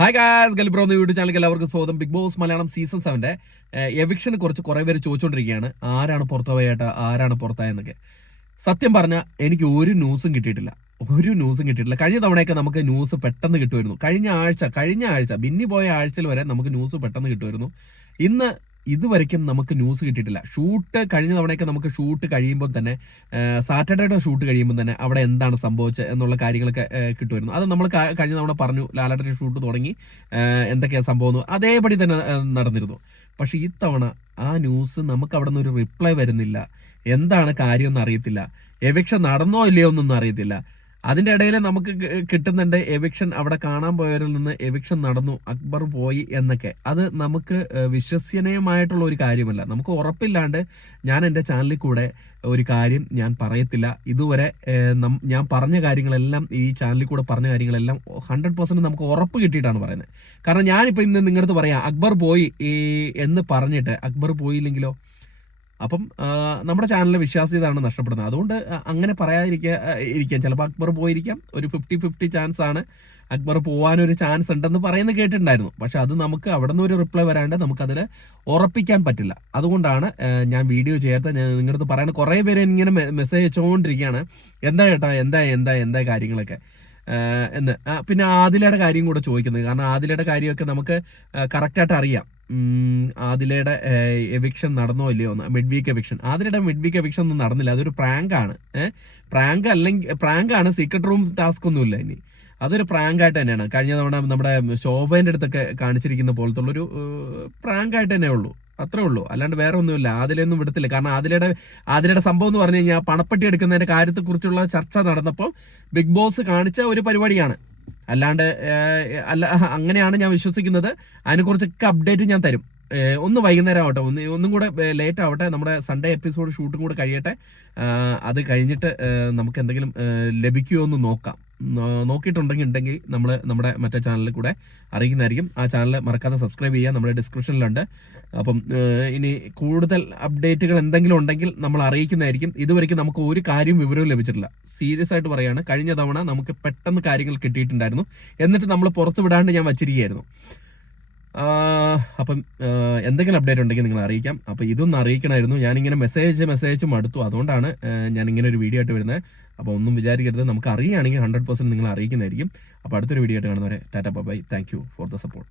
Hi guys, ഗലിബ്രോ എന്ന YouTube ചാനലിലേക്ക് എല്ലാവർക്കും സ്വാഗതം. ബിഗ് ബോസ് മലയാളം സീസൺ 7 എവിക്ഷന് കുറെ പേര് ചോദിച്ചുകൊണ്ടിരിക്കുകയാണ്, ആരാണ് പുറത്തുപോയേട്ടാ, ആരാണ് പുറത്തായെന്നൊക്കെ. സത്യം പറഞ്ഞാൽ എനിക്ക് ഒരു ന്യൂസും കിട്ടിയിട്ടില്ല. കഴിഞ്ഞ തവണയൊക്കെ നമുക്ക് ന്യൂസ് പെട്ടെന്ന് കിട്ടുമായിരുന്നു. കഴിഞ്ഞ ആഴ്ച ബിന്നി പോയ ആഴ്ചയിൽ വരെ നമുക്ക് ന്യൂസ് പെട്ടെന്ന് കിട്ടുമായിരുന്നു. ഇന്ന് ഇതുവരെയ്ക്കും നമുക്ക് ന്യൂസ് കിട്ടിയിട്ടില്ല. കഴിഞ്ഞ തവണയൊക്കെ നമുക്ക് ഷൂട്ട് കഴിയുമ്പോൾ തന്നെ, സാറ്റർഡേയുടെ ഷൂട്ട് കഴിയുമ്പോൾ തന്നെ അവിടെ എന്താണ് സംഭവിച്ചത് എന്നുള്ള കാര്യങ്ങളൊക്കെ കിട്ടുമായിരുന്നു. അത് നമ്മൾ കഴിഞ്ഞ തവണ പറഞ്ഞു, ലാലേട്ടൻ്റെ ഷൂട്ട് തുടങ്ങി, എന്തൊക്കെയാണ് സംഭവം അതേപടി തന്നെ നടന്നിരുന്നു. പക്ഷെ ഇത്തവണ ആ ന്യൂസ് നമുക്ക് അവിടെ നിന്ന് ഒരു റിപ്ലൈ വരുന്നില്ല. എന്താണ് കാര്യമൊന്നും അറിയത്തില്ല. എവിക്ഷൻ നടന്നോ ഇല്ലയോ എന്നൊന്നും അറിയത്തില്ല. അതിന്റെ ഇടയിൽ നമുക്ക് കിട്ടുന്നുണ്ട് എവിക്ഷൻ, അവിടെ കാണാൻ പോയവരിൽ നിന്ന് എവിക്ഷൻ നടന്നു, അക്ബർ പോയി എന്നൊക്കെ. അത് നമുക്ക് വിശ്വസനീയമായിട്ടുള്ള ഒരു കാര്യമല്ല. നമുക്ക് ഉറപ്പില്ലാണ്ട് ഞാൻ എൻ്റെ ചാനലിൽ കൂടെ ഒരു കാര്യം ഞാൻ പറയത്തില്ല. ഇതുവരെ ഞാൻ പറഞ്ഞ കാര്യങ്ങളെല്ലാം, ഈ ചാനലിൽ കൂടെ പറഞ്ഞ കാര്യങ്ങളെല്ലാം 100% നമുക്ക് ഉറപ്പ് കിട്ടിയിട്ടാണ് പറയുന്നത്. കാരണം ഞാനിപ്പോൾ ഇന്ന് നിങ്ങളുടെ അടുത്ത് പറയാം അക്ബർ പോയി എന്ന് പറഞ്ഞിട്ട് അക്ബർ പോയില്ലെങ്കിലോ, അപ്പം നമ്മുടെ ചാനലിലെ വിശ്വാസ്യതയാണ് നഷ്ടപ്പെടുന്നത്. അതുകൊണ്ട് അങ്ങനെ പറയാതിരിക്കാൻ ചിലപ്പോൾ അക്ബർ പോയിരിക്കാം. ഒരു 50-50 ചാൻസ് ആണ് അക്ബർ പോകാനൊരു ചാൻസ് ഉണ്ടെന്ന് പറയുന്നത് കേട്ടിട്ടുണ്ടായിരുന്നു. പക്ഷെ അത് നമുക്ക് അവിടെ നിന്ന് ഒരു റിപ്ലൈ വരാണ്ട് നമുക്കതിൽ ഉറപ്പിക്കാൻ പറ്റില്ല. അതുകൊണ്ടാണ് ഞാൻ വീഡിയോ ചെയ്യാത്ത. ഞാൻ നിങ്ങളുടെ പറയുന്നത് കുറേ പേര് ഇങ്ങനെ മെസ്സേജ് അയച്ചുകൊണ്ടിരിക്കുകയാണ്, എന്താ ചേട്ടാ, എന്താ കാര്യങ്ങളൊക്കെ എന്ന്. പിന്നെ ആദിലയുടെ കാര്യം കൂടെ ചോദിക്കുന്നത്, കാരണം ആദിലയുടെ കാര്യമൊക്കെ നമുക്ക് കറക്റ്റായിട്ട് അറിയാം. ആദിലയുടെ എവിക്ഷൻ നടന്നോ ഇല്ലയോ എന്ന്, മിഡ് വീക്ക് എവിക്ഷൻ. ആദിലയുടെ മിഡ് വീക്ക് എവിക്ഷൻ ഒന്നും നടന്നില്ല. അതൊരു പ്രാങ്കാണ്. പ്രാങ്കാണ്. സീക്രട്ട് റൂം ടാസ്ക് ഒന്നുമില്ല. ഇനി അതൊരു പ്രാങ്കായിട്ട് തന്നെയാണ്. കഴിഞ്ഞ തവണ നമ്മുടെ ശോഭേന്റെ അടുത്തൊക്കെ കാണിച്ചിരിക്കുന്ന പോലത്തുള്ളൊരു പ്രാങ്കായിട്ട് തന്നെ ഉള്ളൂ. അത്രേ ഉള്ളൂ, അല്ലാണ്ട് വേറെ ഒന്നുമില്ല. ആദിലയൊന്നും വിടത്തില്ല. കാരണം ആദിലയുടെ സംഭവം എന്ന് പറഞ്ഞു കഴിഞ്ഞാൽ പണപ്പെട്ടി എടുക്കുന്നതിന്റെ കാര്യത്തെക്കുറിച്ചുള്ള ചർച്ച നടന്നപ്പോൾ ബിഗ് ബോസ് കാണിച്ച ഒരു പരിപാടിയാണ്. അല്ലാണ്ട് അങ്ങനെയാണ് ഞാൻ വിശ്വസിക്കുന്നത്. അതിനെക്കുറിച്ചൊക്കെ അപ്ഡേറ്റ് ഞാൻ തരും. ഒന്ന് വൈകുന്നേരം ആവട്ടെ, ഒന്നും കൂടെ ലേറ്റ് ആവട്ടെ. നമ്മുടെ സൺഡേ എപ്പിസോഡ് ഷൂട്ടും കൂടെ കഴിയട്ടെ. അത് കഴിഞ്ഞിട്ട് നമുക്ക് എന്തെങ്കിലും ലഭിക്കുമോ എന്ന് നോക്കാം. നോക്കിയിട്ടുണ്ടെങ്കിൽ നമ്മൾ നമ്മുടെ മറ്റേ ചാനലിൽ കൂടെ അറിയിക്കുന്നതായിരിക്കും. ആ ചാനൽ മറക്കാതെ സബ്സ്ക്രൈബ് ചെയ്യുക, നമ്മുടെ ഡിസ്ക്രിപ്ഷനിലുണ്ട്. അപ്പം ഇനി കൂടുതൽ അപ്ഡേറ്റുകൾ എന്തെങ്കിലും ഉണ്ടെങ്കിൽ നമ്മൾ അറിയിക്കുന്നതായിരിക്കും. ഇതുവരെയ്ക്കും നമുക്ക് ഒരു കാര്യവും വിവരവും ലഭിച്ചിട്ടില്ല. സീരിയസ് ആയിട്ട് പറയുകയാണ്. കഴിഞ്ഞ തവണ നമുക്ക് പെട്ടെന്ന് കാര്യങ്ങൾ കിട്ടിയിട്ടുണ്ടായിരുന്നു, എന്നിട്ട് നമ്മൾ പുറത്തു വിടാണ്ട് ഞാൻ വച്ചിരിക്കുകയായിരുന്നു. അപ്പം എന്തെങ്കിലും അപ്ഡേറ്റ് ഉണ്ടെങ്കിൽ നിങ്ങൾ അറിയിക്കാം. അപ്പോൾ ഇതൊന്നും അറിയിക്കണമായിരുന്നു. ഞാനിങ്ങനെ മെസ്സേജ് മടുത്തു. അതുകൊണ്ടാണ് ഞാനിങ്ങനെ ഒരു വീഡിയോ ആയിട്ട് വരുന്നത്. അപ്പോൾ ഒന്നും വിചാരിക്കരുത്. നമുക്ക് അറിയുകയാണെങ്കിൽ 100% നിങ്ങൾ അറിയിക്കുന്നതായിരിക്കും. അപ്പോൾ അടുത്തൊരു വീഡിയോ ആയിട്ട് കാണുന്നവരെ Tata by. Thank you for the support.